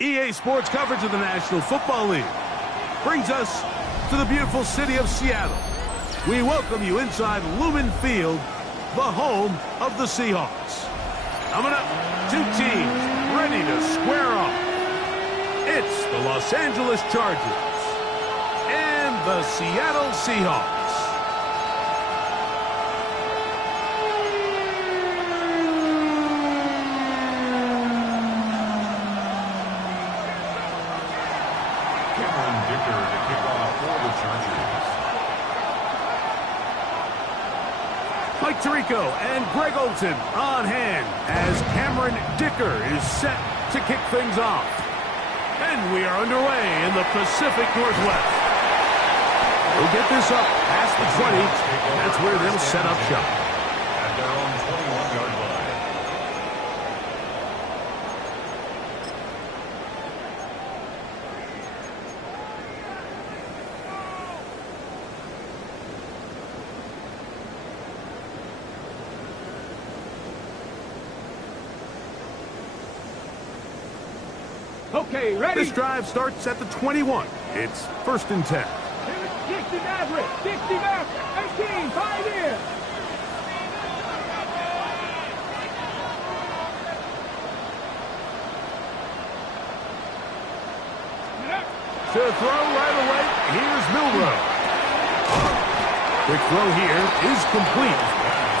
EA Sports coverage of the National Football League brings us to the beautiful city of Seattle. We welcome you inside Lumen Field, the home of the Seahawks. Coming up, two teams ready to square off. It's the Los Angeles Chargers and the Seattle Seahawks. Mike Tirico and Greg Olson on hand as Cameron Dicker is set to kick things off. And we are underway in the Pacific Northwest. We'll get this up past the 20. That's where they'll set up shop. At their own 21-yard line. Okay, ready? This drive starts at the 21. It's 1st and 10. 60 Maverick, 60 Maverick, 18, 5 in. To throw right away, here's Milrow. Quick throw here is complete.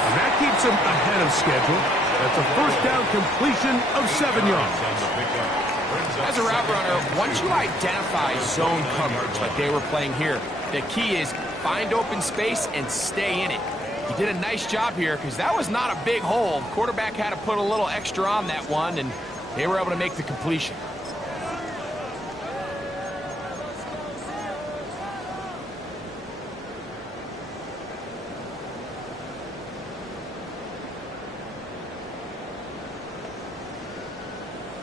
And that keeps him ahead of schedule. That's a 1st down completion of 7 yards. As a route runner, once you identify zone coverage like they were playing here, the key is find open space and stay in it. He did a nice job here because that was not a big hole. Quarterback had to put a little extra on that one, and they were able to make the completion.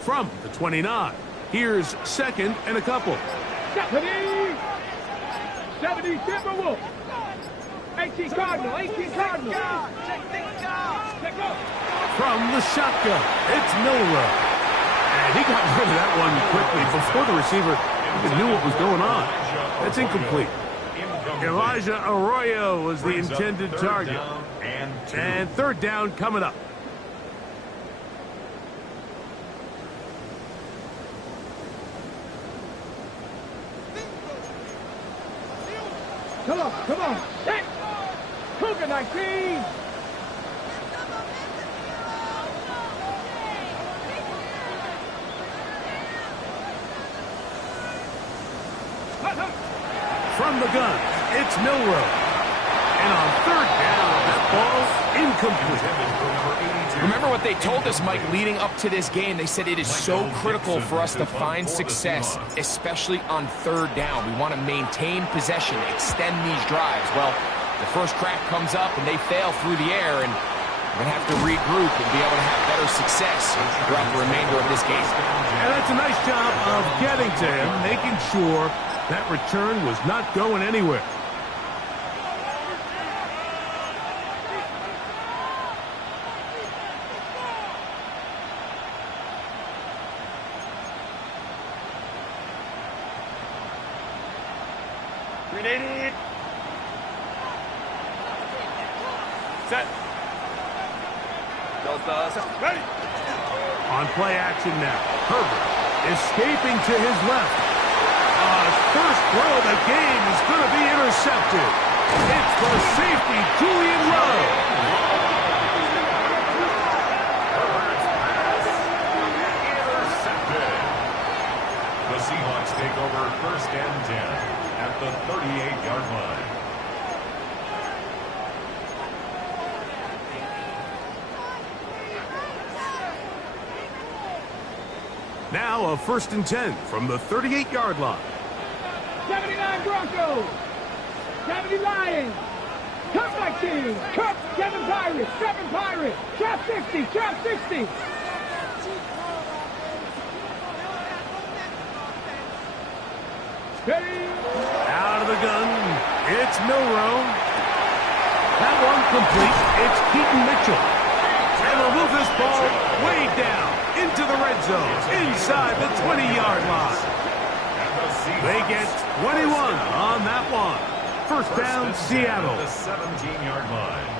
From the 29, here's 2nd and a couple. 70 Timberwolves. 18 Cardinal, 18 Cardinal. From the shotgun, it's Milrow. And he got rid of that one quickly before the receiver even knew what was going on. That's incomplete. Elijah Arroyo was the intended target. And 3rd down coming up. Come on. Hey! Cougar 19. From the gun, it's Milrow. And on 3rd down, that ball's incomplete. Remember what they told us, Mike, leading up to this game. They said it is so critical for us to find success, especially on 3rd down. We want to maintain possession, extend these drives. Well, the first crack comes up and they fail through the air, and we're going to have to regroup and be able to have better success throughout the remainder of this game. And that's a nice job of getting to him, making sure that return was not going anywhere. Set. Ready. On play action now. Herbert escaping to his left. His first throw of the game is going to be intercepted. It's the safety, Julian Love. Intercepted. The Seahawks take over 1st and 10 at the 38-yard line. Now a 1st and 10 from the 38-yard line. 79 Broncos. 70 Lions. Cup my team. Cup 7 Pirates. 7 Pirates. Trap 60. Trap 60. Ready. Out of the gun. It's Milrow. That one complete. It's Keaton Mitchell. And they'll move this ball way down into the red zone, inside the 20-yard line. They get 21 on that one. First down, Seattle. The 17-yard line.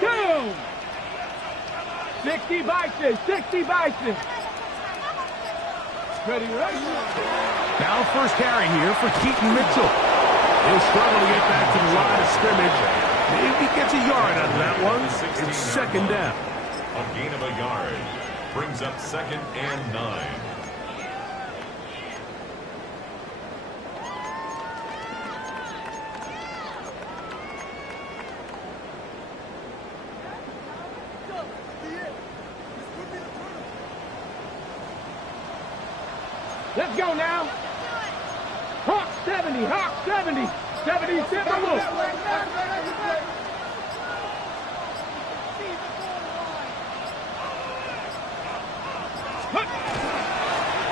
Boom! 60 Bison, 60 Bison. Ready, ready. Now first carry here for Keaton Mitchell. He'll struggle to get back to the line of scrimmage. Maybe he gets a yard out of that one. It's 2nd down. A gain of a yard brings up 2nd and 9. Let's go now. Hawk 70, Hawk 70. 70 Timberwolves.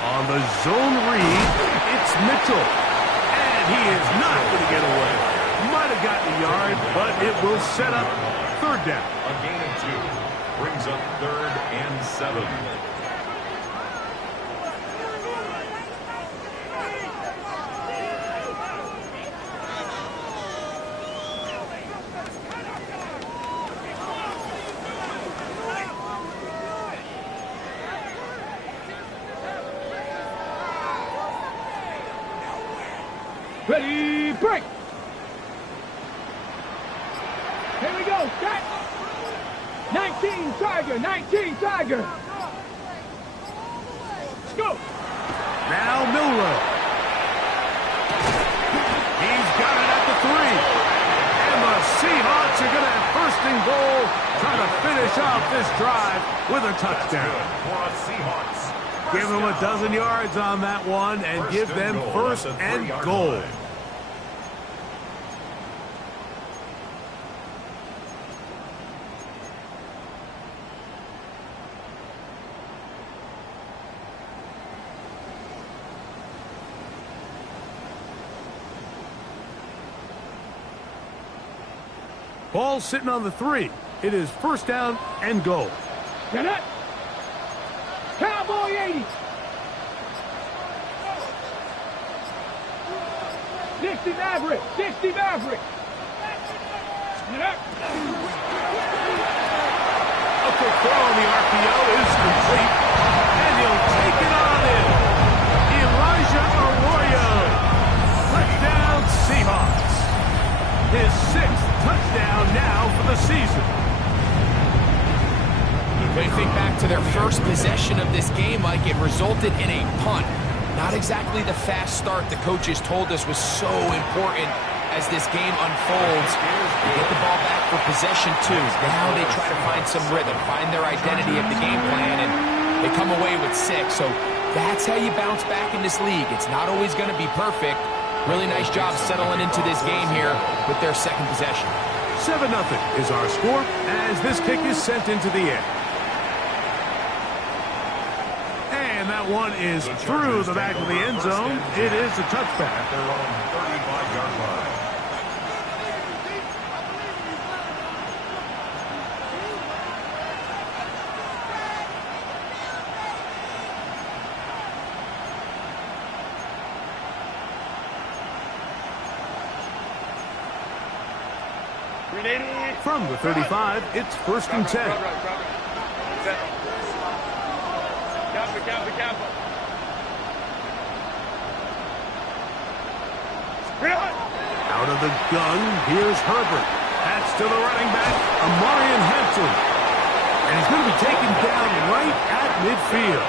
On the zone read, it's Mitchell. And he is not going to get away. Might have gotten a yard, but it will set up 3rd down. A gain of 2 brings up 3rd and 7. Ready, break. Here we go, set. 19 Tiger, 19 Tiger. Let's go. Now Milrow. He's got it at the 3. And the Seahawks are going to have 1st and goal, trying to finish off this drive with a touchdown. For a Seahawks. Give them a dozen yards on that one and give them 1st and goal. Ball sitting on the 3. It is 1st down and goal. Get it. Cowboy 80. 60 Maverick, 60 Maverick. Get up. A quick throw on the RPO is complete. And he'll take it on in. Elijah Arroyo. Touchdown Seahawks. His 6th touchdown now for the season. When you think back to their first possession of this game, Mike, it resulted in a punt. Not exactly the fast start the coaches told us was so important as this game unfolds. They get the ball back for possession 2. Now they try to find some rhythm, find their identity of the game plan, and they come away with 6. So that's how you bounce back in this league. It's not always going to be perfect. Really nice job settling into this game here with their 2nd possession. 7-0 is our score as this kick is sent into the air. And that one is through the back of the end zone. It is a touchback. At their own 35-yard line. From the 35, it's 1st and 10. Out of the gun, here's Herbert. That's to the running back, Amarian Henson. And he's going to be taken down right at midfield.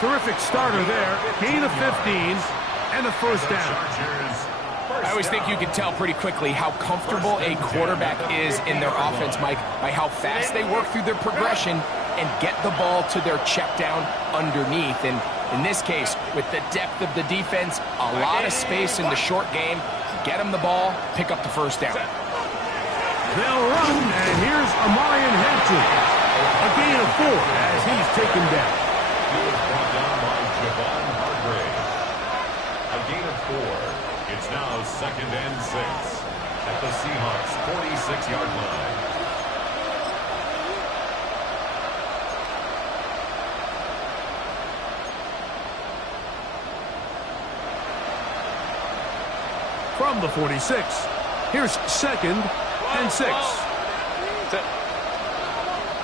Terrific starter there. Gain of 15 and a 1st down. I always think you can tell pretty quickly how comfortable a quarterback is in their offense, Mike, by how fast they work through their progression and get the ball to their check down underneath. And in this case, with the depth of the defense, a lot of space in the short game, get them the ball, pick up the 1st down. They'll run, and here's Amarian Henson. A gain of 4 as he's taken down. He was brought down by Javon Hargrave. A gain of 4. It's now 2nd and 6 at the Seahawks' 46-yard line. From the 46, here's 2nd and 6.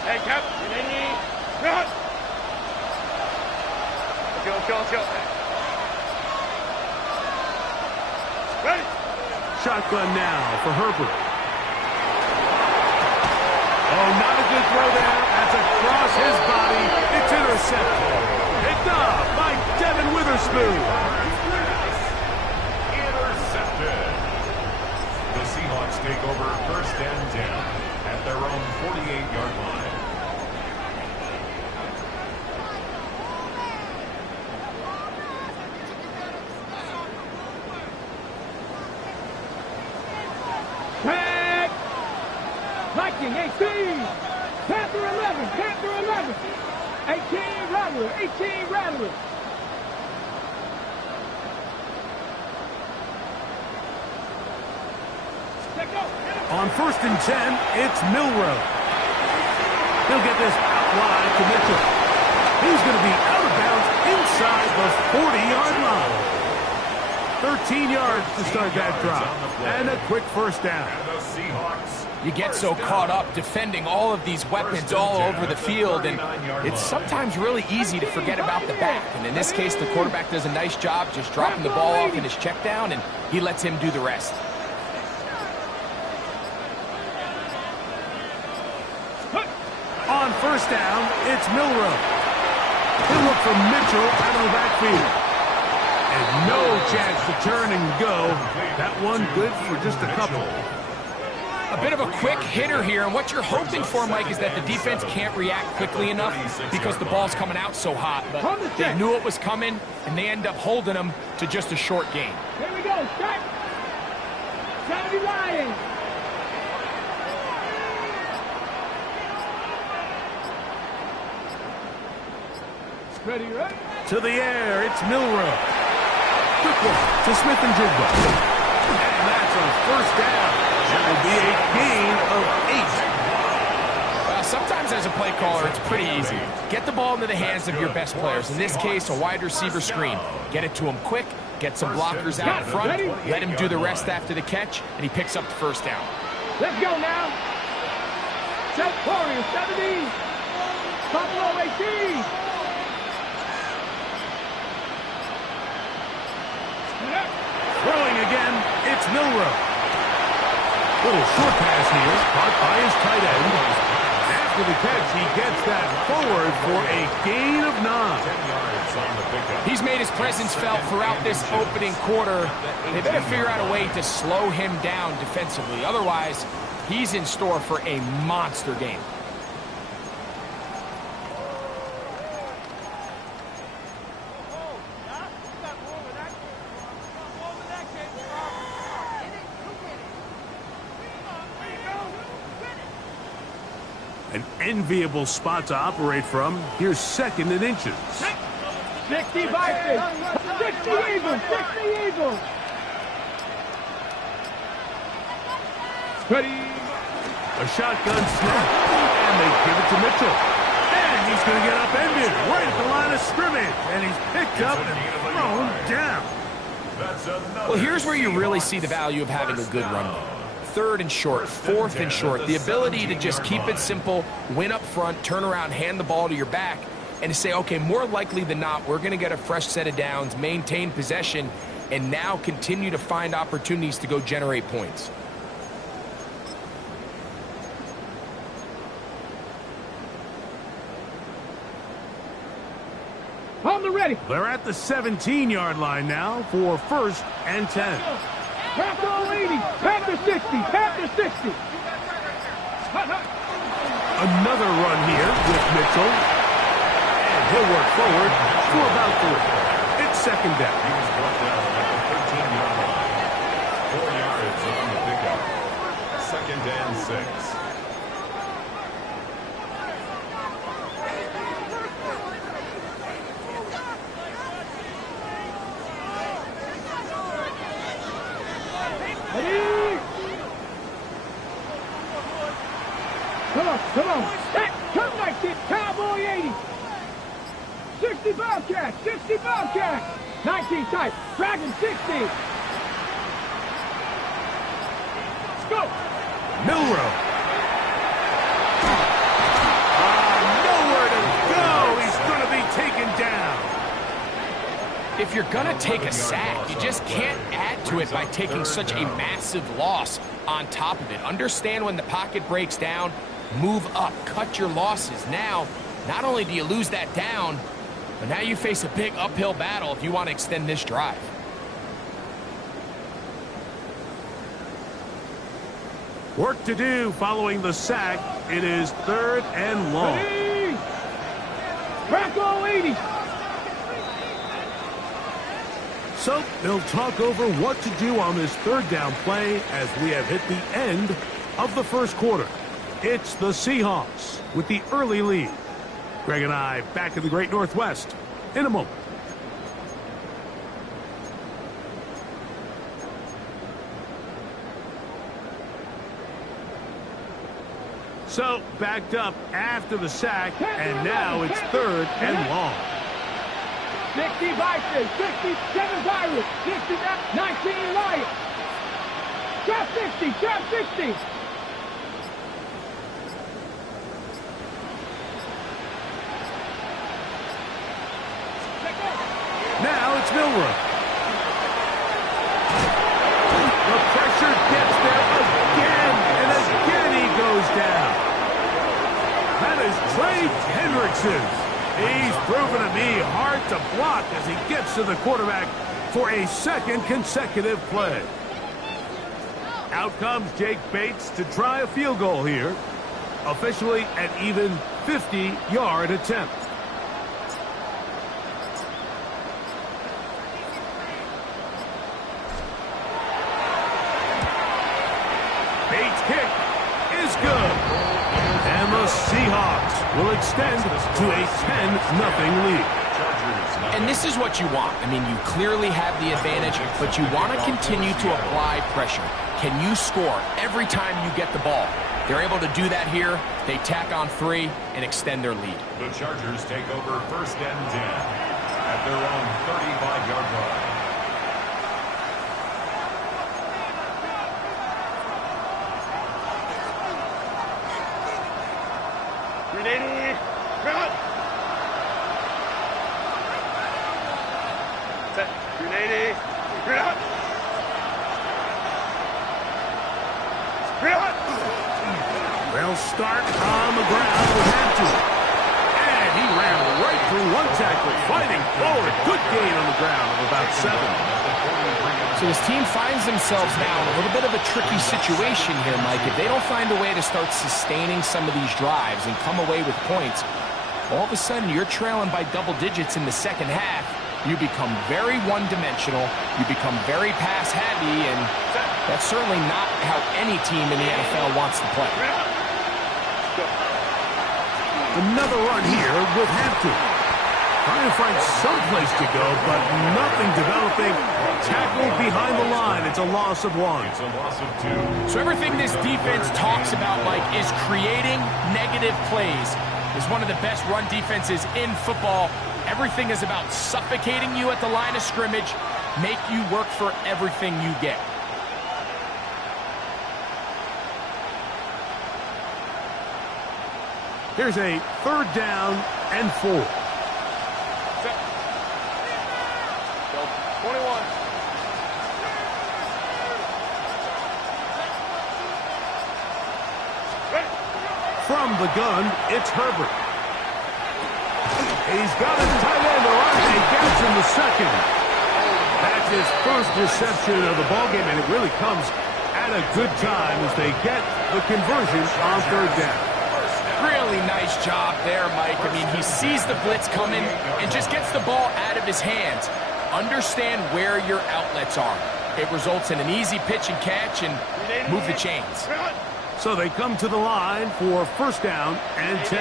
Hey, Cap. Run. Let's go. Ready. Shotgun now for Herbert. Oh, not a good throw there. That's across his body. It's intercepted. Picked up by Devin Witherspoon. Intercepted. The Seahawks take over 1st and 10 at their own 48-yard line. Viking 18, Panther 11, 18 Rattler. On 1st and 10, it's Milroe. He'll get this out wide to Mitchell. He's going to be out of bounds inside the 40-yard line. 13 yards to start that drive. And a quick 1st down. You get so caught up defending all of these weapons all over the field, and it's sometimes really easy to forget about the back. And in this case, the quarterback does a nice job just dropping the ball off in his check down, and he lets him do the rest. On 1st down, it's Milroe. He'll look for Mitchell out of the backfield. And no chance to turn and go. That one good for just a couple. A bit of a quick hitter here, and what you're hoping for, Mike, is that the defense can't react quickly enough because the ball's coming out so hot. But they knew it was coming, and they end up holding them to just a short gain. Here we go, start. 70 Lions. Ready, right? To the air, it's Milroe. Quick one to Smith and Jigba. And that's a 1st down. That will be a gain of 8. Well, sometimes as a play caller, it's pretty easy. Get the ball into the hands of your best players. In this case, a wide receiver screen. Get it to him quick, get some blockers out in front, let him do the rest after the catch, and he picks up the 1st down. Let's go now. South Korea, 70. Buffalo, 18. Throwing again, it's Milroe. Little short pass here, caught by his tight end. After the catch, he gets that forward for a gain of 9. He's made his presence felt throughout this opening quarter. They better figure out a way to slow him down defensively. Otherwise, he's in store for a monster game. An enviable spot to operate from. Here's 2nd and inches. 60 Vikings. 60 Eagles. 60 Eagles. Ready. A shotgun snap, and they give it to Mitchell. And he's going to get upended right at the line of scrimmage. And he's picked up and thrown down. Well, here's where you really see the value of having a good run game. 3rd and short, 4th and short. The ability to just keep it simple, win up front, turn around, hand the ball to your back, and to say, okay, more likely than not, we're going to get a fresh set of downs, maintain possession, and now continue to find opportunities to go generate points. On the ready. They're at the 17-yard line now for 1st and 10. Panther 80. Panther 60. Panther 60. Another run here with Mitchell. And he'll work forward for about 3. It's 2nd down. He was brought down at the 13-yard line. 4 yards on the pickup. 2nd and 6. Come on. Come like this. Cowboy 80. 60 Bobcat. 60 Bobcat. 19 tight. Dragon 60. Let's go. Milrow. Nowhere to go. He's going to be taken down. If you're going to take a sack, you just can't add to it by taking such a massive loss on top of it. Understand when the pocket breaks down, move up, cut your losses. Now, not only do you lose that down, but now you face a big uphill battle if you want to extend this drive. Work to do following the sack. It is 3rd and long. Bronco 80. So they'll talk over what to do on this 3rd down play as we have hit the end of the 1st quarter. It's the Seahawks with the early lead. Greg and I back in the Great Northwest in a moment. So backed up after the sack, and now it's 3rd and long. 60 Vikings, 67 Pirates, 19 Lions. Trap 60, trap 60. Now it's Milrow. The pressure gets there again, and again he goes down. That is Trey Hendrickson. He's proven to be hard to block as he gets to the quarterback for a 2nd consecutive play. Out comes Jake Bates to try a field goal here. Officially an even 50-yard attempt. Bates' kick is good. And the Seahawks will extend to a 10-0 lead. And this is what you want. I mean, you clearly have the advantage, but you want to continue to apply pressure. Can you score every time you get the ball? They're able to do that here. They tack on 3 and extend their lead. The Chargers take over 1st and 10 at their own 35-yard line. Grenade, run! Grenade, run! Run! They'll start on the ground with Hampton. And he ran right through one tackle, fighting forward. Good gain on the ground of about 7. So this team finds themselves now in a little bit of a tricky situation here, Mike. If they don't find a way to start sustaining some of these drives and come away with points, all of a sudden you're trailing by double digits in the 2nd half. You become very one-dimensional. You become very pass-heavy, and that's certainly not how any team in the NFL wants to play. Another run here will have to. Trying to find some place to go, but nothing developing. Tackled behind the line. It's a loss of 1. It's a loss of 2. So everything this defense talks about, Mike, is creating negative plays. It's one of the best run defenses in football. Everything is about suffocating you at the line of scrimmage, make you work for everything you get. Here's a 3rd down and 4. 21. From the gun, it's Herbert. He's got a tight end around and gets in the second. That's his first reception of the ballgame, and it really comes at a good time as they get the conversion on 3rd down. Really nice job there, Mike. I mean, he sees the blitz coming and just gets the ball out of his hands. Understand where your outlets are. It results in an easy pitch and catch and move the chains. So they come to the line for 1st down and 10.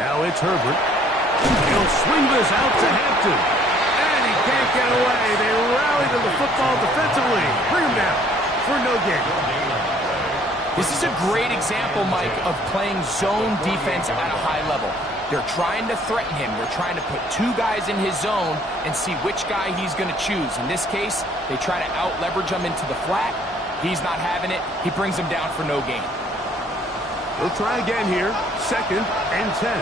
Now it's Herbert. He'll swing this out to Hampton. And he can't get away. They rally to the football defensively. Bring him down for no gain. This is a great example, Mike, of playing zone defense at a high level. They're trying to threaten him. They're trying to put 2 guys in his zone and see which guy he's going to choose. In this case, they try to out-leverage him into the flat. He's not having it. He brings him down for no gain. We'll try again here. 2nd and 10.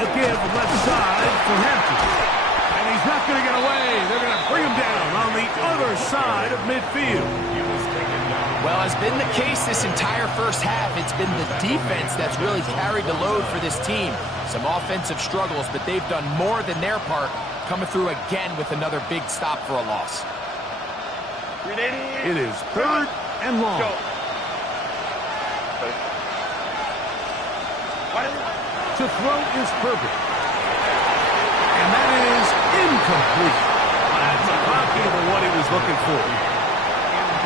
A give left side for Hampton. And he's not going to get away. They're going to bring him down on the other side of midfield. Well, as been the case this entire first half, it's been the defense that's really carried the load for this team. Some offensive struggles, but they've done more than their part, coming through again with another big stop for a loss. It is 3rd and long. To throw is Herbert. And that is incomplete. That's a copy of what he was looking for.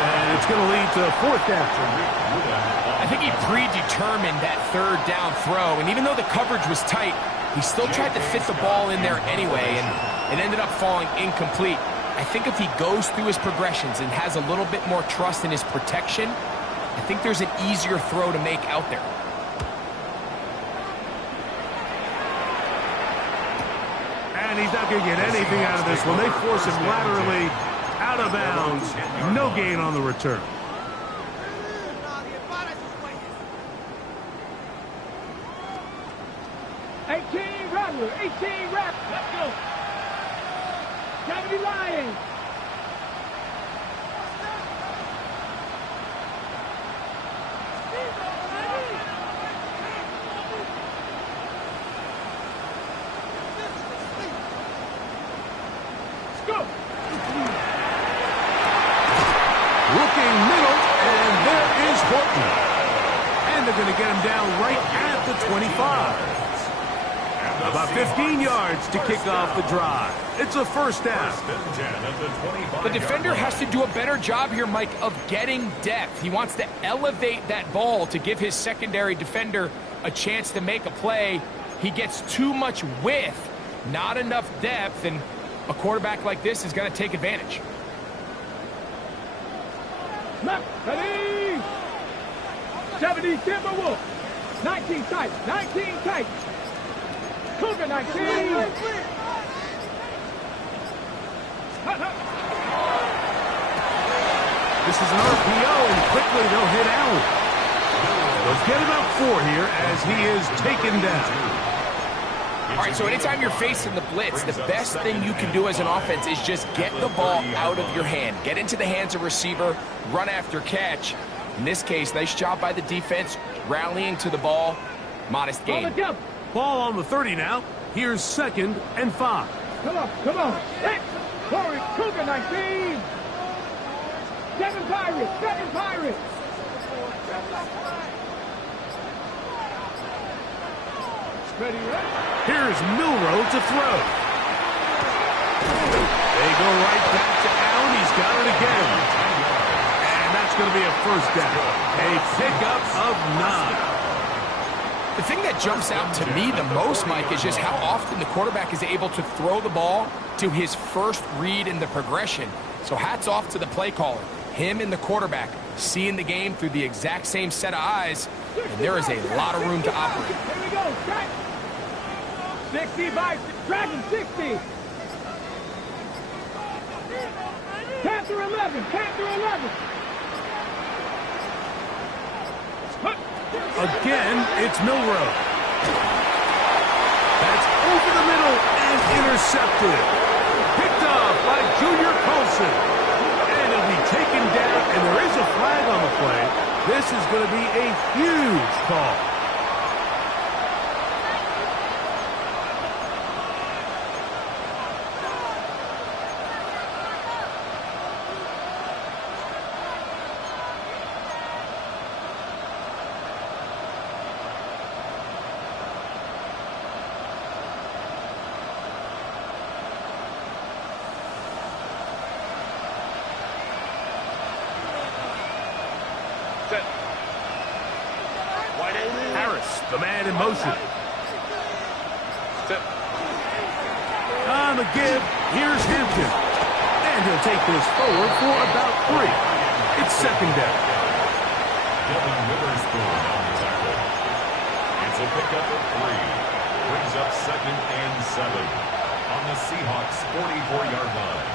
And it's going to lead to 4th down. I think he predetermined that 3rd down throw, and even though the coverage was tight, he still tried to fit the ball in there anyway, and it ended up falling incomplete. I think if he goes through his progressions and has a little bit more trust in his protection, I think there's an easier throw to make out there. And he's not going to get anything out of this one. They force him laterally out of bounds. No gain on the return. Rattler, 18 rep. Let's go. 70 Lions. Let's go. Looking middle, and there is Horton. And they're going to get him down right at the 25. About 15 yards to kick off the drive. It's a 1st down. The defender has to do a better job here, Mike, of getting depth. He wants to elevate that ball to give his secondary defender a chance to make a play. He gets too much width, not enough depth, and a quarterback like this is going to take advantage. Snap, ready. 70 Timberwolf. 19 tight, 19 tight. Cougar 19. This is an RPO, and quickly they'll hit Allen. They'll get about 4 here as he is taken down. All right, so anytime you're facing the blitz, the best thing you can do as an offense is just get the ball out of your hand. Get into the hands of receiver, run after catch. In this case, nice job by the defense, rallying to the ball. Modest gain. Ball on the 30 now. Here's 2nd and 5. Come on, come on. Hit. Corey, Cougar 19. 7 Pirates, 7 Pirates. Ready, right? Here's Milroe to throw. They go right back to Allen. He's got it again. And that's That's going to be a first down. A pickup of 9. The thing that jumps out to me the most, Mike, is just how often the quarterback is able to throw the ball to his first read in the progression. So hats off to the play caller. Him and the quarterback seeing the game through the exact same set of eyes, and there is a lot of room to operate. Here we go, track. 65, Dragon 60. Panther 11, Panther 11. Again, it's Milrow. That's over the middle and intercepted. Picked off by Junior Colson. And it'll be taken down, and there is a flag on the play. This is going to be a huge call. Harris, the man in motion. On the give, here's Hampton. And he'll take this forward for about 3. It's second down. Devin Witherspoon on the tackle. It's a pickup of 3. Brings up second and 7 on the Seahawks 44-yard line.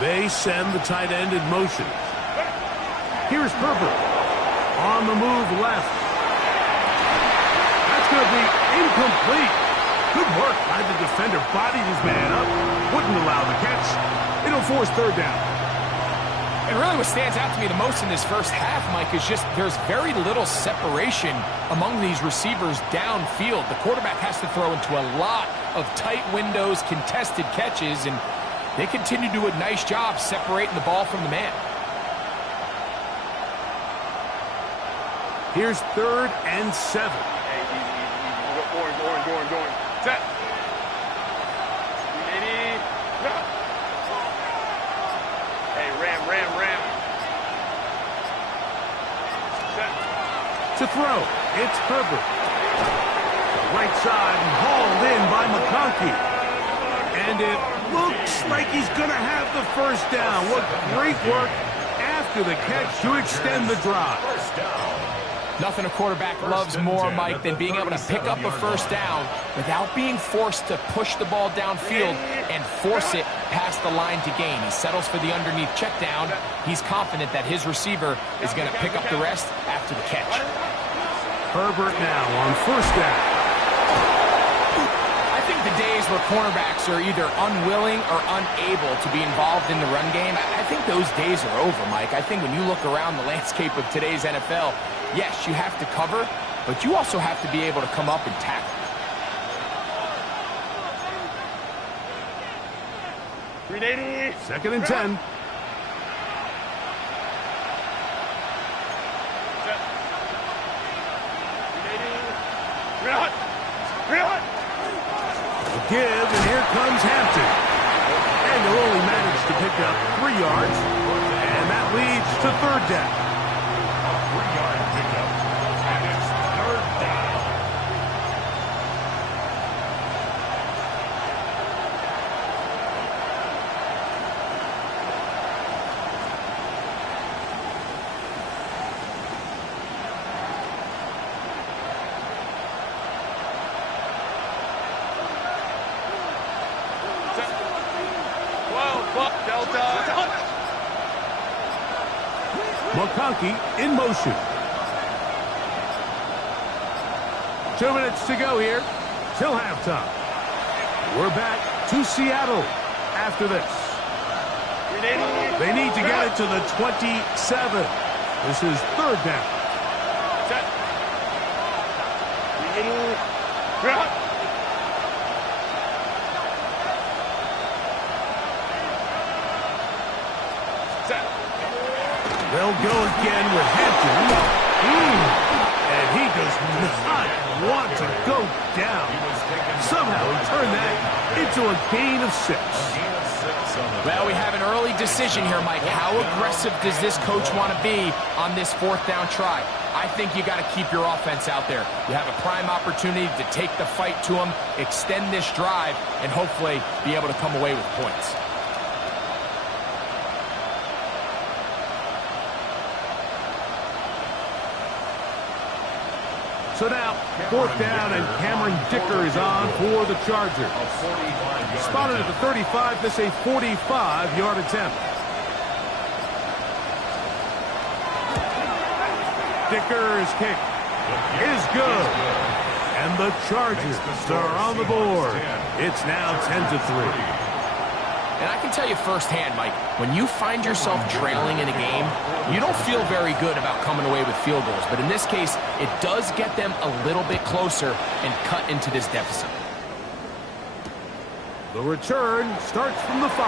They send the tight end in motion. Here's Herbert. On the move left. That's going to be incomplete. Good work by the defender. Bodied his man up. Wouldn't allow the catch. It'll force third down. And really what stands out to me the most in this first half, Mike, is just there's very little separation among these receivers downfield. The quarterback has to throw into a lot of tight windows, contested catches, and they continue to do a nice job separating the ball from the man. Here's third and 7. Hey, easy. Orange. Set. Hey, ram. Set. To throw, it's Herbert. Right side and hauled in by McConkey. And it looks like he's going to have the first down. What great work after the catch to extend the drive. First down. Nothing a quarterback loves more, Mike, than being able to pick up a first down without being forced to push the ball downfield and force it past the line to gain. He settles for the underneath check down. He's confident that his receiver is going to pick up the rest after the catch. Herbert now on first down. I think the days where cornerbacks are either unwilling or unable to be involved in the run game, I think those days are over, Mike. I think when you look around the landscape of today's NFL, yes, you have to cover, but you also have to be able to come up and tackle. 380. Second and 10. Give, and here comes Hampton. And they'll only manage to pick up 3 yards, and that leads to third down. A 3-yard pickup, and it's third down. McConkey in motion. 2 minutes to go here till halftime. We're back to Seattle after this. They need to get it to the 27. This is third down. Set. They'll go again with Hampton. And he does not want to go down. Somehow he turned that into a gain of 6. Well, we have an early decision here, Mike. How aggressive does this coach want to be on this 4th down try? I think you got to keep your offense out there. You have a prime opportunity to take the fight to them, extend this drive, and hopefully be able to come away with points. So now, 4th down, and Cameron Dicker is on for the Chargers. Spotted at the 35, this a 45-yard attempt. Dicker's kick is good. And the Chargers are on the board. It's now 10-3. And I can tell you firsthand, Mike, when you find yourself trailing in a game, you don't feel very good about coming away with field goals. But in this case, it does get them a little bit closer and cut into this deficit. The return starts from the 5.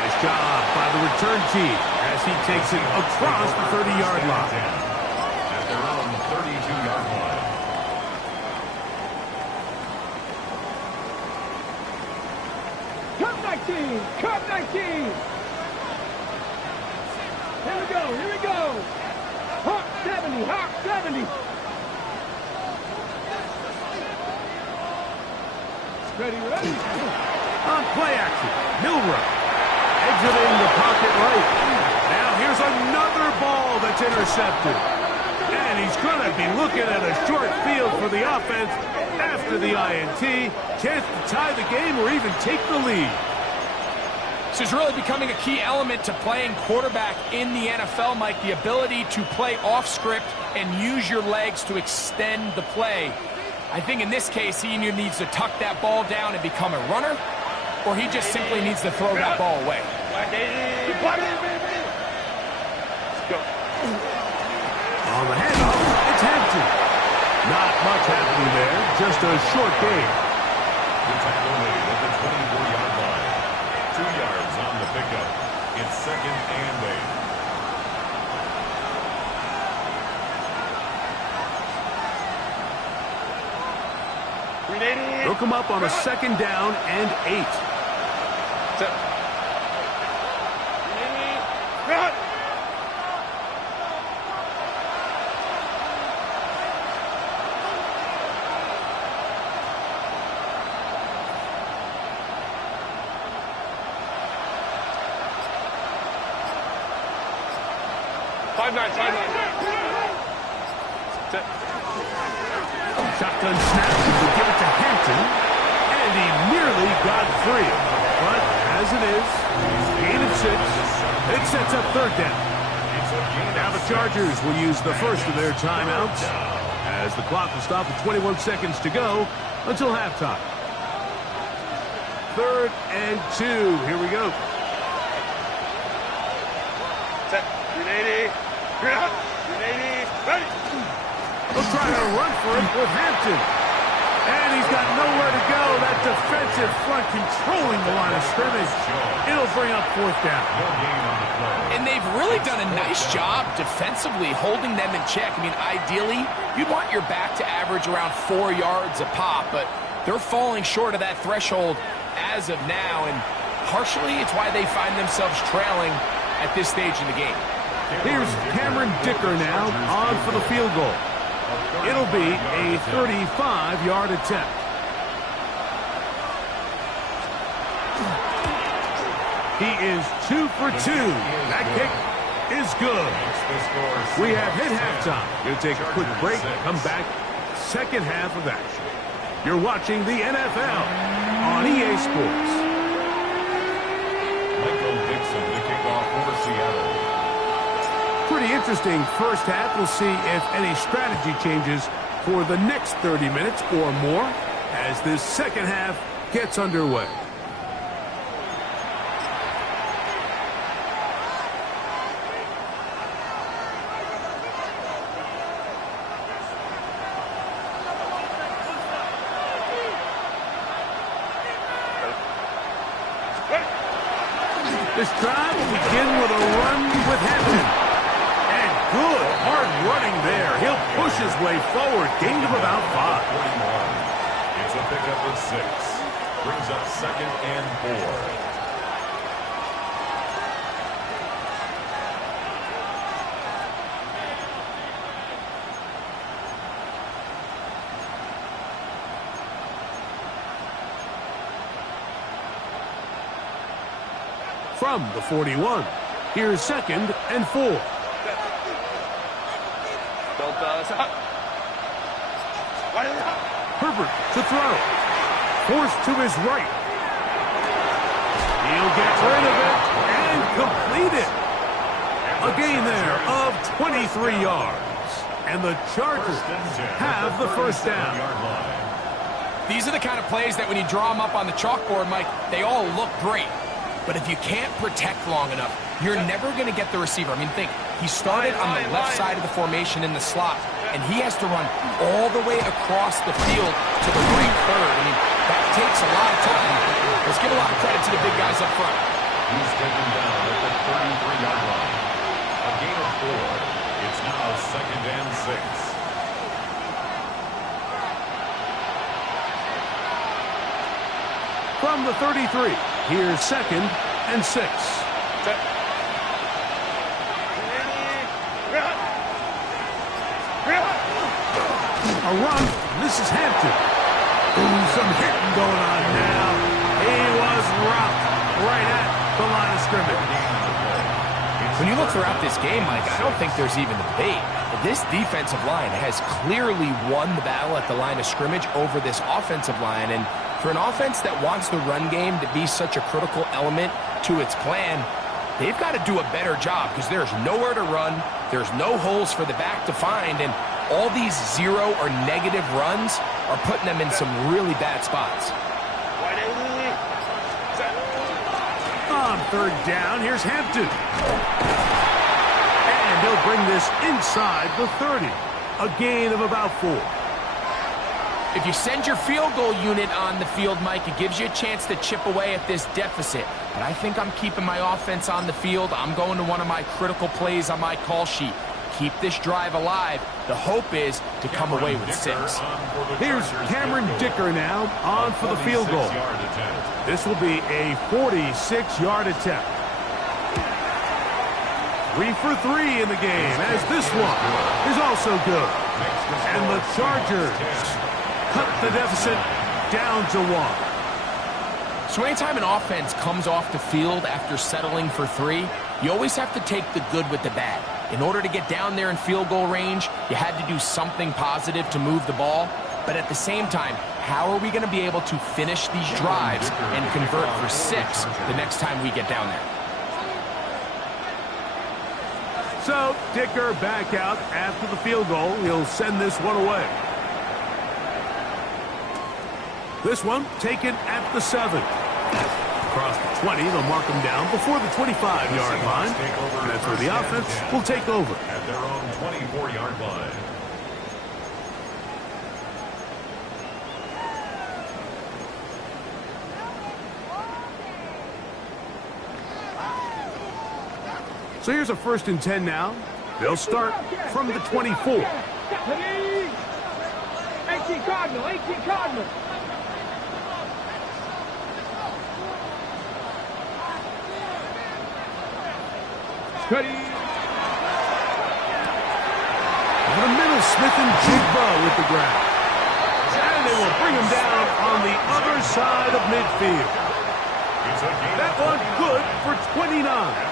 Nice job by the return team as he takes it across the 30-yard line. At their own 32-yard line. Cut 19! Cut 19! Here we go, here we go! Hawk 70, Hawk 70! Ready, ready! On play action, Milrow exiting the pocket right. Now here's another ball that's intercepted. And he's going to be looking at a short field for the offense after the INT. Chance to tie the game or even take the lead. This is really becoming a key element to playing quarterback in the NFL, Mike. The ability to play off script and use your legs to extend the play. I think in this case, he either needs to tuck that ball down and become a runner, or he just simply needs to throw that ball away. On the handoff, it's Hampton. Not much happening there, just a short game. The tackle made at the 24-yard line. 2 yards on the pickup. It's 2nd and 8. They'll come up on a 2nd down and 8. Cut! 5-9. Shotgun snap, will give it to Hampton, and he nearly got free. But as it is, gain of 6, it sets up 3rd down. Now the Chargers will use the first of their timeouts as the clock will stop at 21 seconds to go until halftime. 3rd and 2, here we go. Set. 380. 380. Ready. They'll try to run for it with Hampton. And he's got nowhere to go. That defensive front controlling the line of scrimmage. It'll bring up 4th down. And they've really done a nice job defensively holding them in check. I mean, ideally, you'd want your back to average around 4 yards a pop, but they're falling short of that threshold as of now, and partially it's why they find themselves trailing at this stage in the game. Here's Cameron Dicker now on for the field goal. It'll be a 35-yard attempt. He is 2 for 2. That kick is good. We have hit halftime. Going to take a quick break. Come back. 2nd half of action. You're watching the NFL on EA Sports. The kickoff for Seattle. Pretty interesting first half. We'll see if any strategy changes for the next 30 minutes or more as this 2nd half gets underway. This drive will begin with a run with Hampton. And good hard running there. He'll push his way forward. Gain of about 5. 41. It's a pickup of 6. Brings up 2nd and 4. From the 41, here's 2nd and 4. Herbert to throw. Forced to his right. He'll get rid of it and complete it. A gain there of 23 yards. And the Chargers have the first down. These are the kind of plays that when you draw them up on the chalkboard, Mike, they all look great. But if you can't protect long enough, you're never going to get the receiver. I mean, think, he started on the left side of the formation in the slot, and he has to run all the way across the field to the right third. I mean, that takes a lot of time. Let's give a lot of credit to the big guys up front. He's taken down at the 33-yard line. A gain of 4. It's now 2nd and 6. From the 33, here's 2nd and 6. A run. This is Hampton. Ooh, some hitting going on now. He was rocked right at the line of scrimmage. When you look throughout this game, Mike, I don't think there's even a debate. This defensive line has clearly won the battle at the line of scrimmage over this offensive line, and for an offense that wants the run game to be such a critical element to its plan, they've got to do a better job because there's nowhere to run, there's no holes for the back to find, and all these 0 or negative runs are putting them in some really bad spots. On 3rd down, here's Hampton. And he'll bring this inside the 30. A gain of about 4. If you send your field goal unit on the field, Mike, it gives you a chance to chip away at this deficit. But I think I'm keeping my offense on the field. I'm going to one of my critical plays on my call sheet. Keep this drive alive. The hope is to come away with 6. Here's Cameron Dicker now on for the field goal. This will be a 46-yard attempt. 3 for 3 in the game, as this one is also good. And the Chargers cut the deficit down to 1. So anytime an offense comes off the field after settling for 3, you always have to take the good with the bad. In order to get down there in field goal range, you had to do something positive to move the ball. But at the same time, how are we going to be able to finish these drives and convert for 6 the next time we get down there? So, Dicker back out after the field goal. He'll send this one away. This one taken at the 7. Across the 20, they'll mark him down before the 25-yard line. And that's where the offense will take over. At their own 24-yard line. So here's a 1st and 10 now. They'll start from the 24. 18 Cardinal, 18 Cardinal. Over the middle, Smith and Jigba with the grab. And they will bring him down on the other side of midfield. That one good for 29.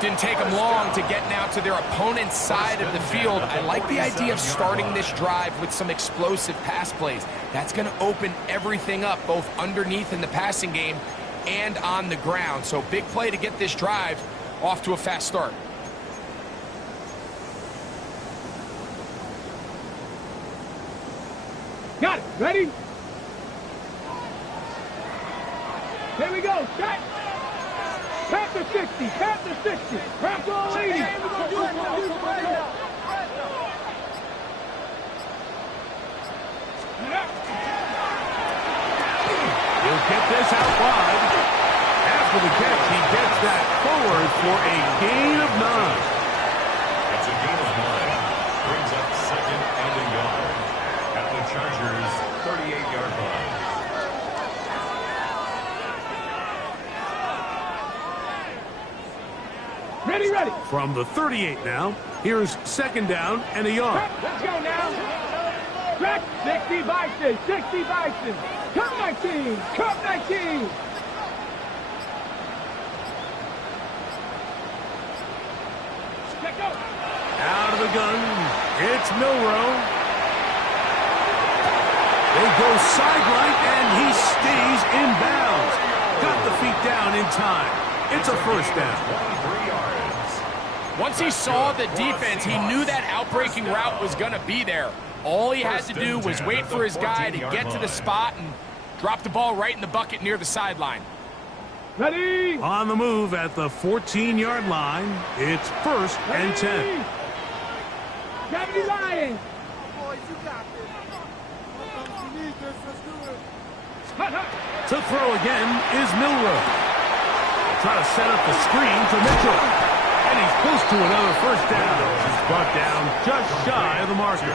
Didn't take them long to get now to their opponent's side of the field. I like the idea of starting this drive with some explosive pass plays. That's going to open everything up, both underneath in the passing game and on the ground. So big play to get this drive off to a fast start. Got it. Ready? Here we go. Set. Panther 60. Panther 60. Panther 80. He'll get this out wide. After the catch, he gets that forward for a gain of 9. It's 28-yard line. Ready, ready. From the 38 now, here's second down and a yard. Let's go now. Track 60 Bison, 60 Bison. Cut 19, cut 19. Check out. Out of the gun, it's Milroe. They go sideline, and he stays in bounds. Got the feet down in time. It's a first down. 23 yards. Once he saw the defense, he knew that outbreaking route was going to be there. All he had to do was wait for his guy to get to the spot and drop the ball right in the bucket near the sideline. Ready. On the move at the 14-yard line, it's first and 10. Cavity Lions. Boys, you got this. You need this. Let's do it. Hut, hut. To throw again is Milroe. Try to set up the screen for Mitchell. And he's close to another first down. He's brought down just shy of the marker.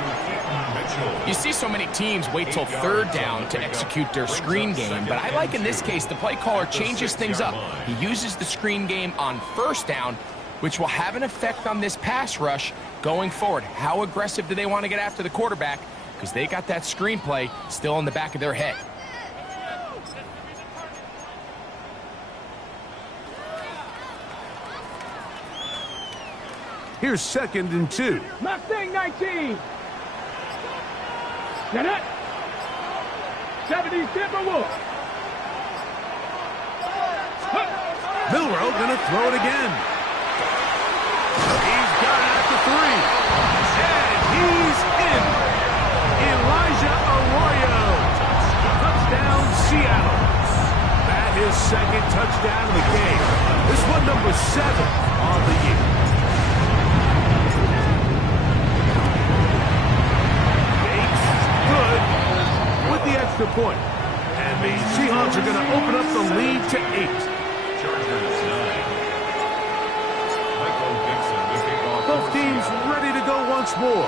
You see so many teams wait till third down to execute their screen game, but I like in this case the play caller changes things up. He uses the screen game on first down, which will have an effect on this pass rush going forward. How aggressive do they want to get after the quarterback? Because they got that screen play still in the back of their head. Here's second and 2. Mustang 19. Get it. 70 Timberwolves. Milroe gonna throw it again. He's got it at the 3. And he's in. Elijah Arroyo. Touchdown, Seattle. That is second touchdown of the game. This one number 7 on the year. Good with the extra point. And the Seahawks are going to open up the lead to 8. Chargers 9. Michael Dixon to kick off. Both teams ready to go once more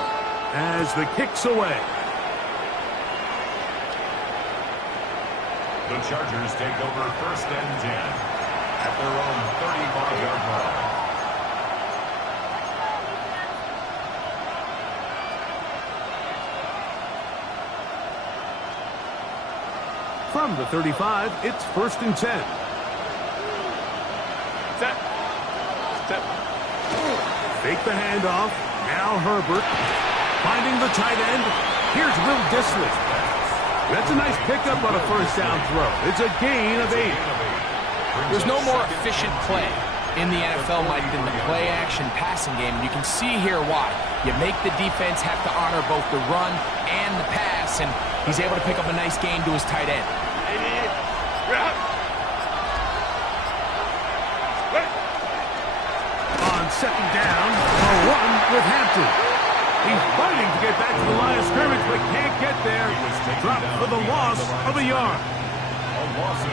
as the kick's away. The Chargers take over first and 10 at their own 35-yard line. From the 35, it's first and 10. Set. Fake the handoff. Now Herbert finding the tight end. Here's Will Dissly. That's a nice pickup on a first down throw. It's a gain of 8. There's no more efficient play in the NFL, Mike, than the play-action passing game. You can see here why. You make the defense have to honor both the run and the pass, and he's able to pick up a nice gain to his tight end. On second down, a run with Hampton. He's fighting to get back to the line of scrimmage, but can't get there. Dropped for the loss of a yard.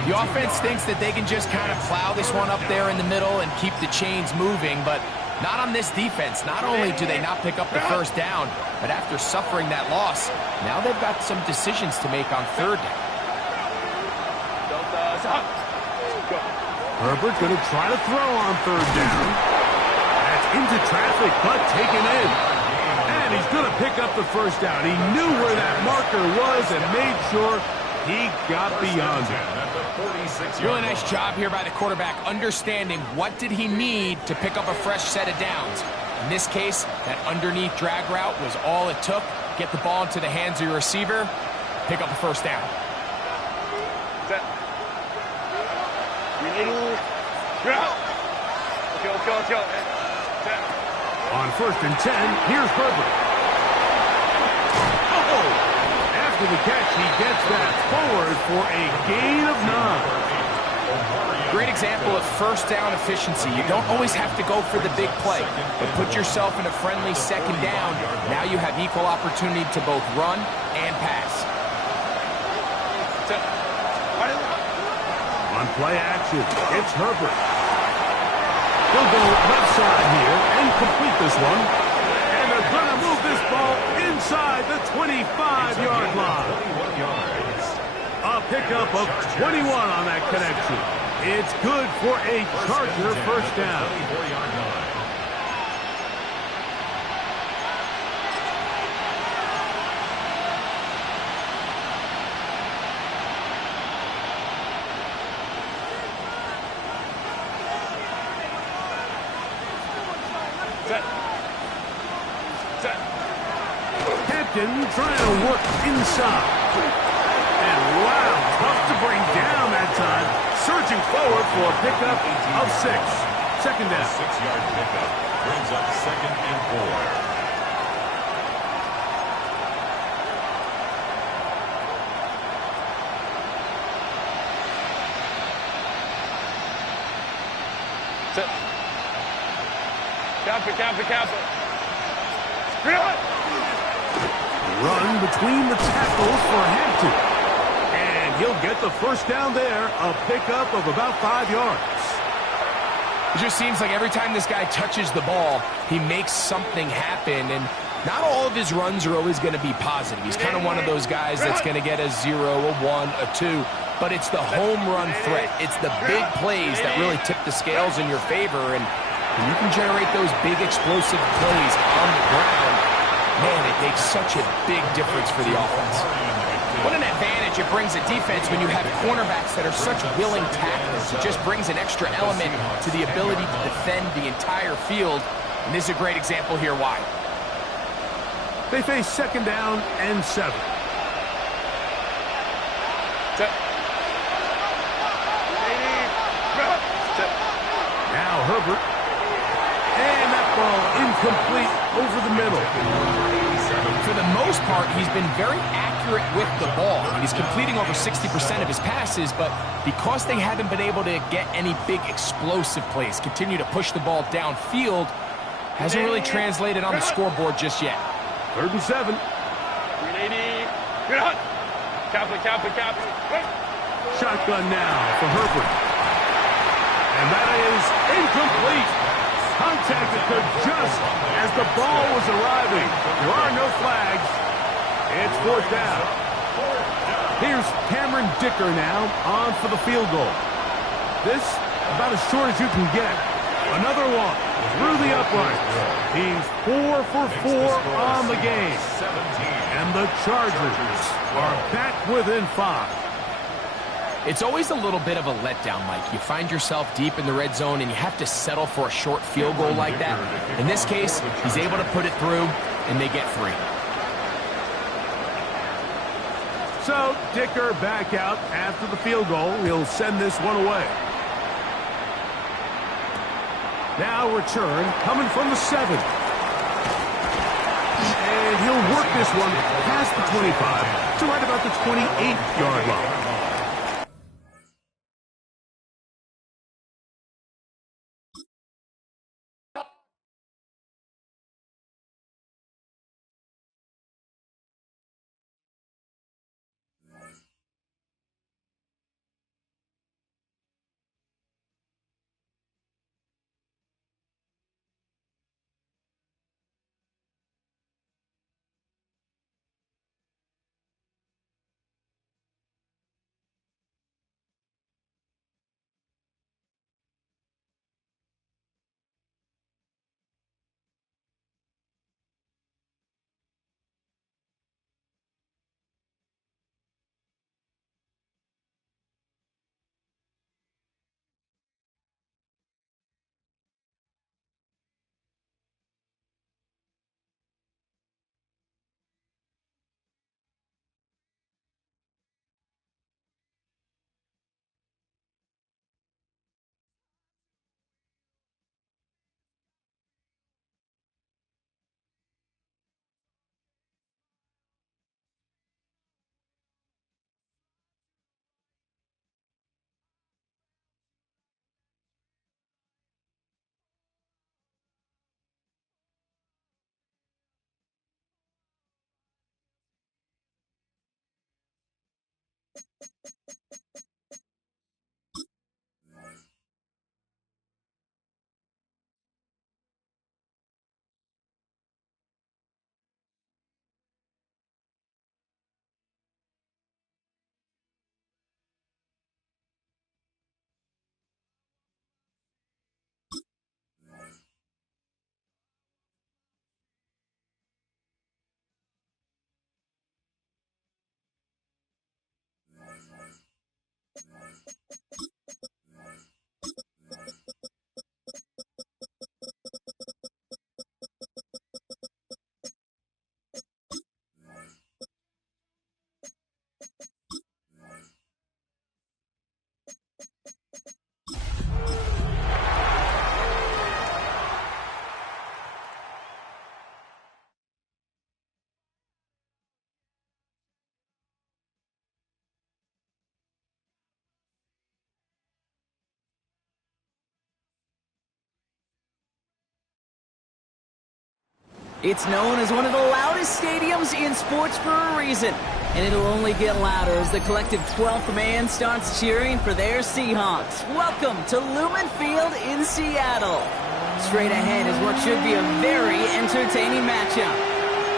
The offense thinks that they can just kind of plow this one up there in the middle and keep the chains moving, but not on this defense. Not only do they not pick up the first down, but after suffering that loss, now they've got some decisions to make on third down. Herbert going to try to throw on third down. That's into traffic, but taken in. And he's going to pick up the first down. He knew where that marker was and made sure he got beyond it. Really nice job here by the quarterback, understanding what did he need to pick up a fresh set of downs. In this case, that underneath drag route was all it took. Get the ball into the hands of your receiver, pick up a first down. On first and 10, here's Herbert. After the catch, he gets that forward for a gain of 9. Great example of first down efficiency. You don't always have to go for the big play, but put yourself in a friendly second down. Now you have equal opportunity to both run and pass. On play action, it's Herbert. He'll go left side here and complete this one. And they're going to move this ball inside the 25-yard line. 21 yards. Pickup of 21 on that connection. It's good for a Charger first down. 24-yard line. Captain trying to work inside. And wow, tough to bring down that time. Surging forward for a pickup of 6. Second down. 6-yard pickup brings up 2nd and 4. Kappa. Scrimmage! Run between the tackles for Hampton. And he'll get the first down there, a pickup of about 5 yards. It just seems like every time this guy touches the ball, he makes something happen, and not all of his runs are always going to be positive. He's kind of one of those guys that's going to get a 0, a 1, a 2, but it's the home run threat. It's the big plays that really tip the scales in your favor, and when you can generate those big explosive plays on the ground, man, it makes such a big difference for the offense. What an advantage it brings a defense when you have cornerbacks that are such willing tacklers. It just brings an extra element to the ability to defend the entire field, and this is a great example here why. They face 2nd down and 7. Now Herbert. And that ball incomplete over the middle. For the most part, he's been very accurate with the ball. He's completing over 60% of his passes, but because they haven't been able to get any big explosive plays, continue to push the ball downfield, hasn't really translated on the scoreboard just yet. 3rd and 7. Kappa. Shotgun now for Herbert. And that is incomplete. Contact occurred just as the ball was arriving. There are no flags. It's 4th down. Here's Cameron Dicker now on for the field goal. This about as short as you can get. Another one through the uprights. He's 4 for 4 on the game. And the Chargers are back within 5. It's always a little bit of a letdown, Mike. You find yourself deep in the red zone and you have to settle for a short field goal like that. In this case, he's able to put it through and they get 3. So Dicker back out after the field goal. He'll send this one away. Now return coming from the 7. And he'll work this one past the 25 to right about the 28-yard line. It's known as one of the loudest stadiums in sports for a reason. And it'll only get louder as the collective 12th man starts cheering for their Seahawks. Welcome to Lumen Field in Seattle. Straight ahead is what should be a very entertaining matchup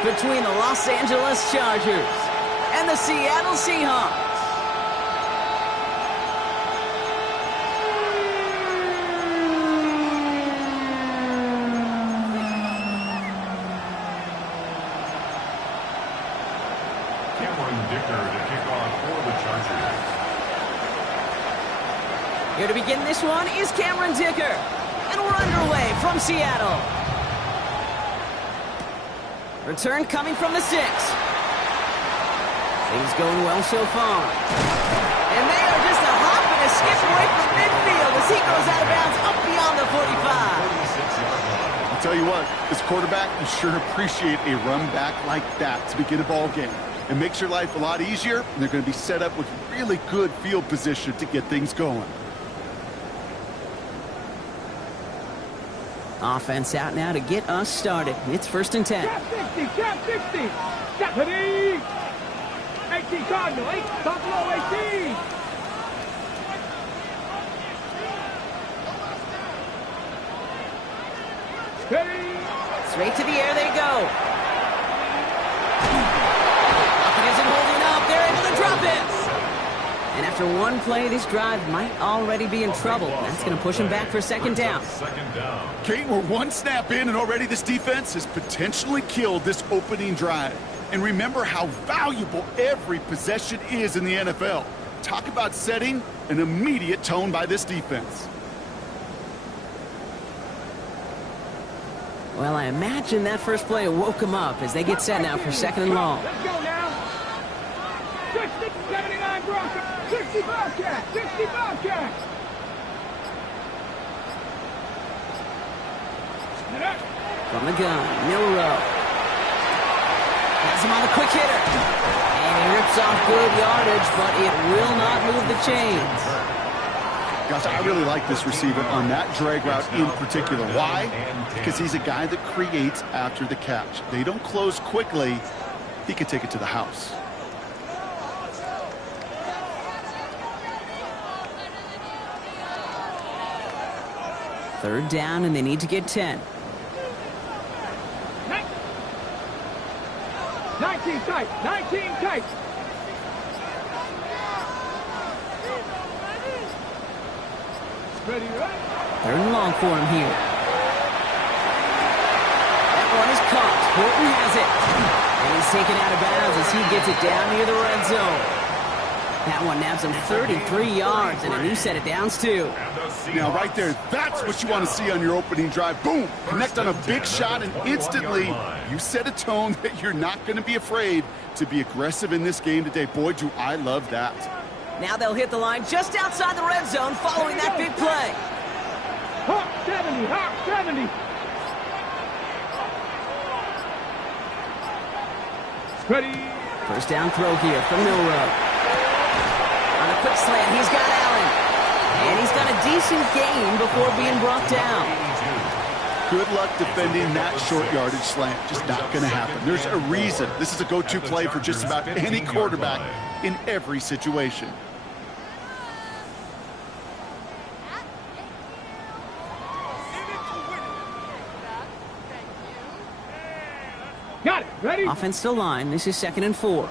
between the Los Angeles Chargers and the Seattle Seahawks. Here to begin this one is Cameron Dicker. And we're underway from Seattle. Return coming from the 6. Things going well so far. And they are just a hop and a skip away from midfield as he goes out of bounds up beyond the 45. I'll tell you what, as quarterback, you sure appreciate a run back like that to begin a ball game. It makes your life a lot easier, and they're going to be set up with really good field position to get things going. Offense out now to get us started. It's 1st and 10. Trap 60, trap 60. Stephanie. 18 Cardinal, 8 Buffalo 18. Steady. Straight to the air they go. Bucket isn't holding up. They're able to drop it. And after one play, this drive might already be in trouble. That's going to push him back for 2nd down. Kate, we're one snap in, and already this defense has potentially killed this opening drive. And remember how valuable every possession is in the NFL. Talk about setting an immediate tone by this defense. Well, I imagine that first play woke him up as they get set now for 2nd and long. Let's go now. 60, 79 Broncos. 60 Bobcats. 60 Bobcats. From the gun, Milrow. Has him on the quick hitter. And he rips off good yardage, but it will not move the chains. Gosh, I really like this receiver on that drag route in particular. Why? Because he's a guy that creates after the catch. They don't close quickly. He can take it to the house. Third down, and they need to get 10. 19 tight. 19 tight. Ready, right? 3rd and long for him here. That one is caught. Horton has it. And he's taken out of bounds as he gets it down near the red zone. That one nabs him 33 yards and a new set of downs, too. Now, right there, that's what you want to see on your opening drive. Boom! Connect on a big shot, and instantly you set a tone that you're not going to be afraid to be aggressive in this game today. Boy, do I love that. Now they'll hit the line just outside the red zone following that big play. Hawk 70, Hawk 70. Ready. First down throw here from Milrow. On a quick slant, he's got Allen. And he's got a decent gain before being brought down. Good luck defending that short yardage slant. Just not going to happen. There's a reason. This is a go-to play for just about any quarterback in every situation. Got it. Ready? Offensive line. This is 2nd and 4.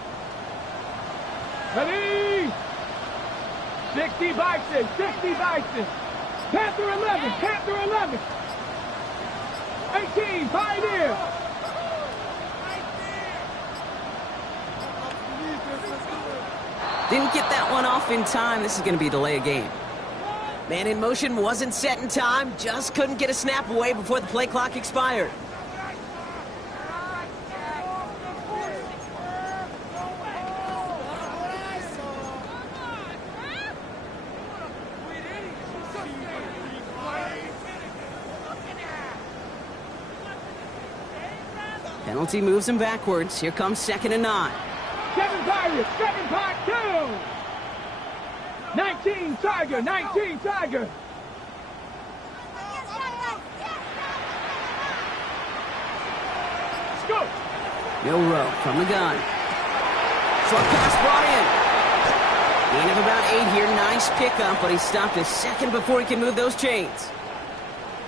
Ready. 60 Bison. 60 Bison. Panther 11. Panther 11. 18 Pioneer. Didn't get that one off in time. This is going to be a delay of game. Man in motion wasn't set in time. Just couldn't get a snap away before the play clock expired. Penalty moves him backwards. Here comes 2nd and 9. 7 Pirates. 7 Pirates. 2. 19 Tiger. 19 Tiger. Go. Milroe from the gun. Short pass brought in. Gain of about 8 here. Nice pickup, but he stopped a second before he can move those chains.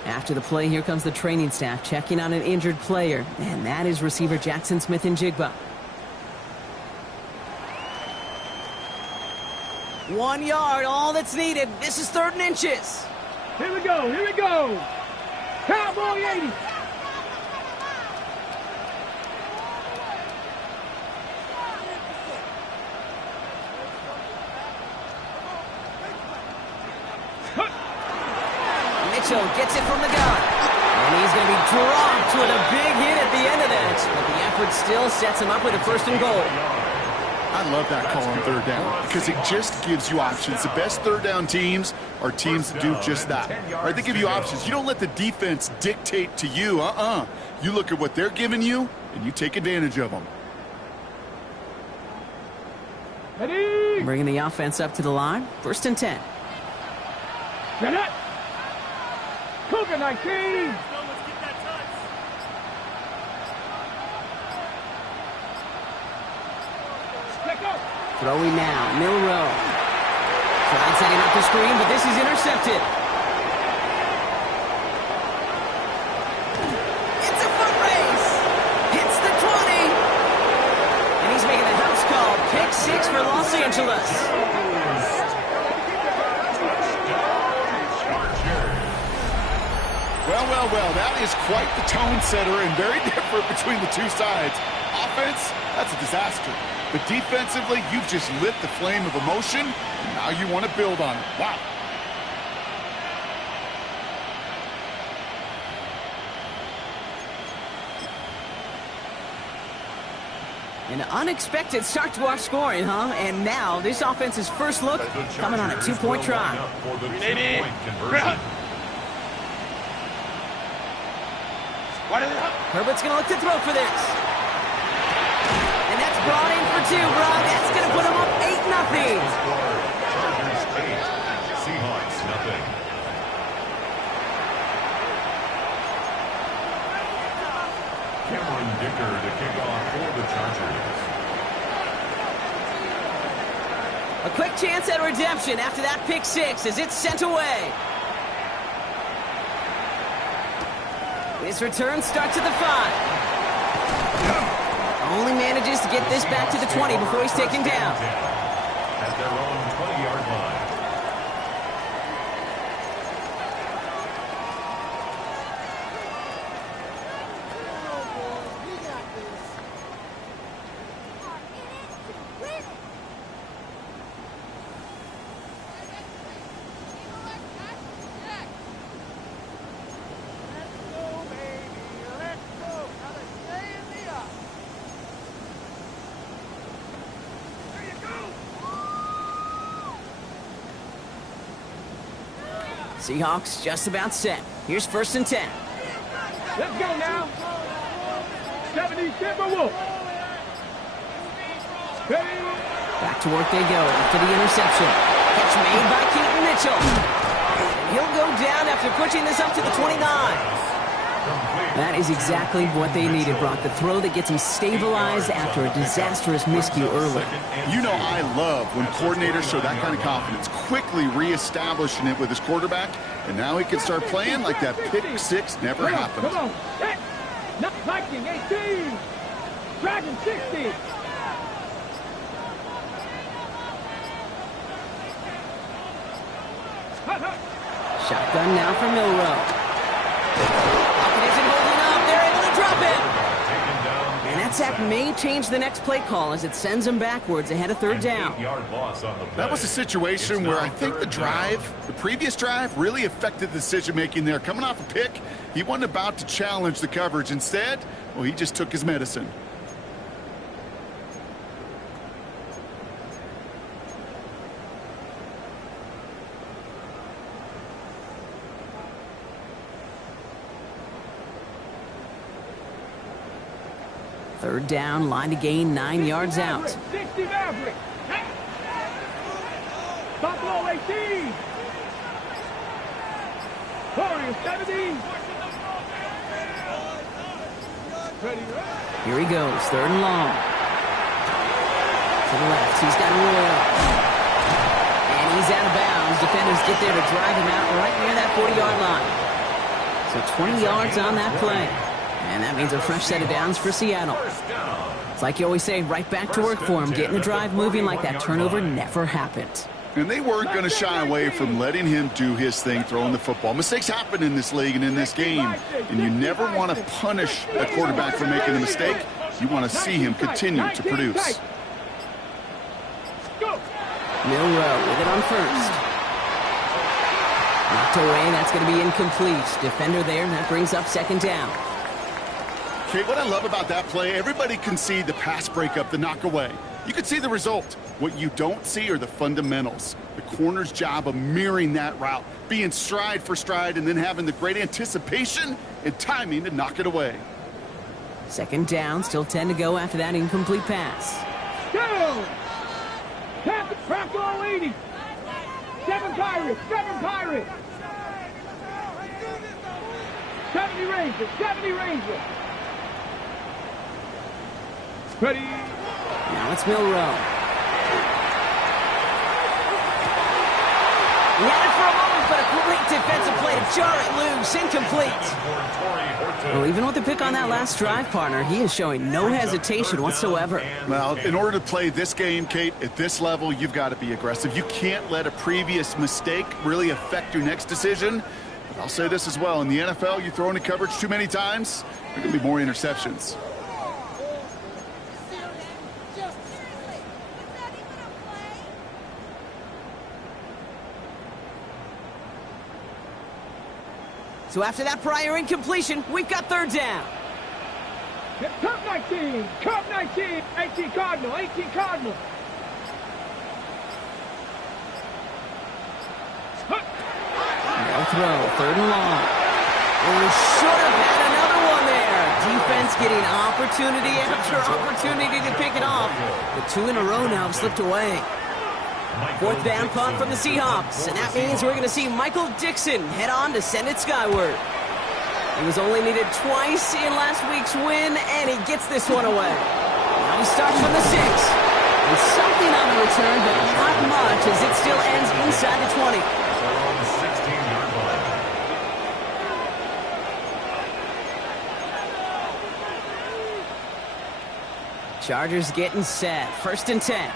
After the play, here comes the training staff checking on an injured player, and that is receiver Jackson Smith-Njigba. 1 yard, all that's needed. This is 3rd and inches. Here we go. Here we go. Cowboy 80. Mitchell gets it from the gun. And he's going to be dropped with a big hit at the end of that. But the effort still sets him up with a 1st and goal. I love that call on 3rd down because it just gives you options. The best 3rd down teams are teams that do just that. Right? They give you options. You don't let the defense dictate to you. You look at what they're giving you, and you take advantage of them. Ready. Bringing the offense up to the line. 1st and 10. Get it. Cougar 19. Throwing now, Milroe. Tried setting up the screen, but this is intercepted. It's a foot race. Hits the 20. And he's making a house call. Pick 6 for Los Angeles. Well, that is quite the tone setter and very different between the two sides. Offense, that's a disaster. But defensively, you've just lit the flame of emotion, and now you want to build on it. Wow. An unexpected start to our scoring, huh? And now this offense's first look coming on a 2-point try. Herbert's going to look to throw for this. And that's brought in for 2, bro. That's going to put him up 8-0. Chargers 8, Seahawks nothing. Cameron Dicker to kick off for the Chargers. A quick chance at redemption after that pick 6 as it's sent away. His return starts at the 5. Only manages to get this back to the 20 before he's taken down. At their own 20-yard line. Seahawks just about set. Here's 1st and 10. Let's go now. 70 Timberwolves. Back to work they go after the interception. Catch made by Keaton Mitchell. And he'll go down after pushing this up to the 29. That is exactly what they needed, Brock. The throw that gets them stabilized after a disastrous miscue early. You know I love when coordinators show that kind of confidence, quickly reestablishing it with his quarterback, and now he can start playing like that pick 6 never happened. Come on. Viking 18. Dragon 60. Shotgun now for Milroe. Isn't holding up. They're able to drop it. And that sack may change the next play call as it sends them backwards ahead of 3rd down. That was a situation where I think the previous drive, really affected the decision-making there. Coming off a pick, he wasn't about to challenge the coverage. Instead, well, he just took his medicine. Third down, line to gain 9 yards out. 60 Maverick. Buffalo 18. Warriors 17. Here he goes, 3rd and long. To the left, he's got Royal. And he's out of bounds. Defenders get there to drive him out right near that 40-yard line. So 20 yards on that play. And that means a fresh set of downs for Seattle. It's like you always say, right back to work for him, getting the drive moving like that turnover never happened. And they weren't going to shy away from letting him do his thing, throwing the football. Mistakes happen in this league and in this game, and you never want to punish a quarterback for making a mistake. You want to see him continue to produce. Milrow with it on 1st. Knocked away, that's going to be incomplete. Defender there, and that brings up 2nd down. Okay, what I love about that play, everybody can see the pass breakup, the knock away. You can see the result. What you don't see are the fundamentals. The corner's job of mirroring that route, being stride for stride, and then having the great anticipation and timing to knock it away. 2nd down, still 10 to go after that incomplete pass. Go! Bronco 80. 7 Pirates, 7 Pirates. 70 Rangers, 70 Rangers. Ready. Now it's Milrow. He had it for a moment, but a great defensive play to jar it loose. Incomplete. Well, even with the pick on that last drive, partner, he is showing no hesitation whatsoever. Well, in order to play this game, Kate, at this level, you've got to be aggressive. You can't let a previous mistake really affect your next decision. But I'll say this as well. In the NFL, you throw into coverage too many times, there are going to be more interceptions. So after that prior incompletion, we've got 3rd down. Cup 19, Cup 19, 18 Cardinal, 18 Cardinal. No throw, 3rd and long. We should have had another one there. Defense getting opportunity after opportunity to pick it off. The 2 in a row now have slipped away. 4th down punt from the Seahawks, and that means we're going to see Michael Dixon head on to send it skyward. He was only needed twice in last week's win, and he gets this one away. Now he starts from the 6. And something on the return, but not much, as it still ends inside the 20. Chargers getting set. 1st and 10.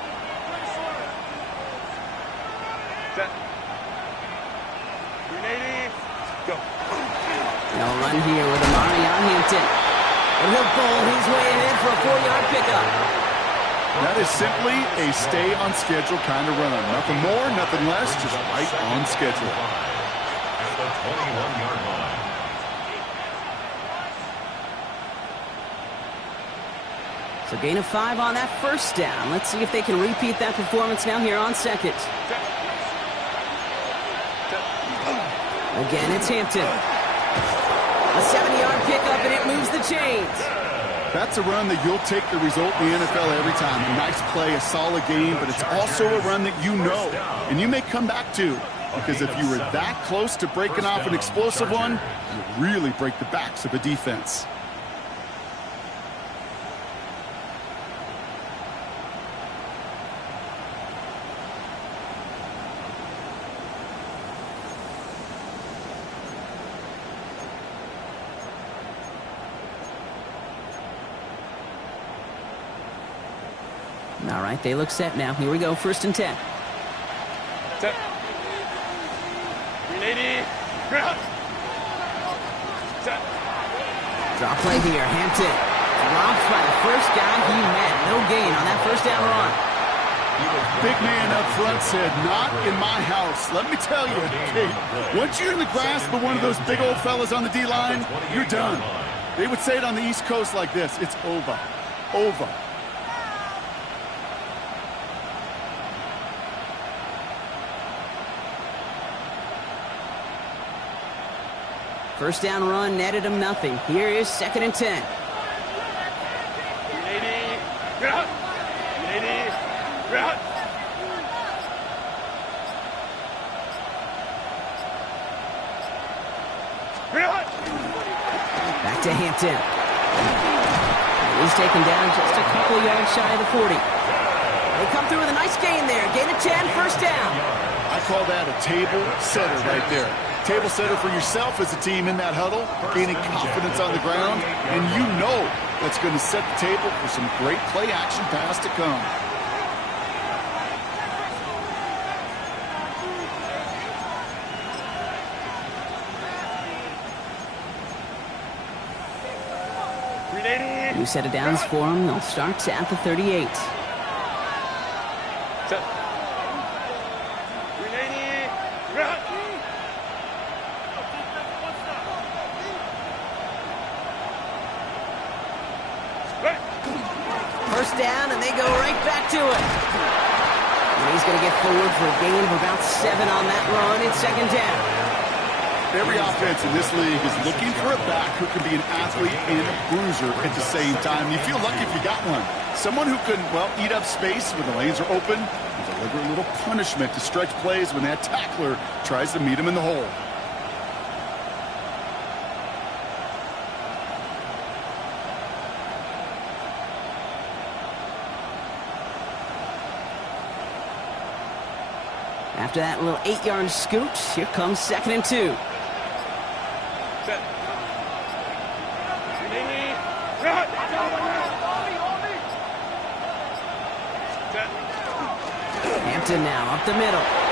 No run here with Amari on Hampton. And he'll bowl his way ahead for a 4-yard pickup. That is simply a stay-on-schedule kind of run. Nothing more, nothing less, just right on schedule. At the 21-yard line. So gain of 5 on that 1st down. Let's see if they can repeat that performance now here on 2nd. Again, it's Hampton. A 70-yard pickup, and it moves the chains. That's a run that you'll take the result in the NFL every time. A nice play, a solid game, but it's also a run that you know, and you may come back to. Because if you were that close to breaking off an explosive one, you really break the backs of a defense. All right, they look set now. Here we go, 1st and 10. Set. 380. Set. Drop play here, Hampton. Dropped by the first guy he met. No gain on that 1st down run. Big man up front said, not in my house. Let me tell you, Kate, once you're in the grasp of one of those big old fellas on the D-line, you're done. They would say it on the East Coast like this, it's over. Over. First down run netted him nothing. Here is 2nd and 10. 380. Back to Hampton. He's taken down just a couple yards shy of the 40. They come through with a nice gain there. Gain of 10, first down. I call that a table setter right there. Table setter for yourself as a team in that huddle, gaining confidence on the ground, and you know that's going to set the table for some great play action pass to come. New set of downs for them. They'll start at the 38. First down, and they go right back to it. And he's going to get forward for a gain of about 7 on that run. It's second down. Every offense in this league is looking for a back who can be an athlete and a bruiser at the same time. You feel lucky if you got one. Someone who can, well, eat up space when the lanes are open and deliver a little punishment to stretch plays when that tackler tries to meet him in the hole. After that little 8-yard scoot, here comes 2nd and 2. Hampton now up the middle.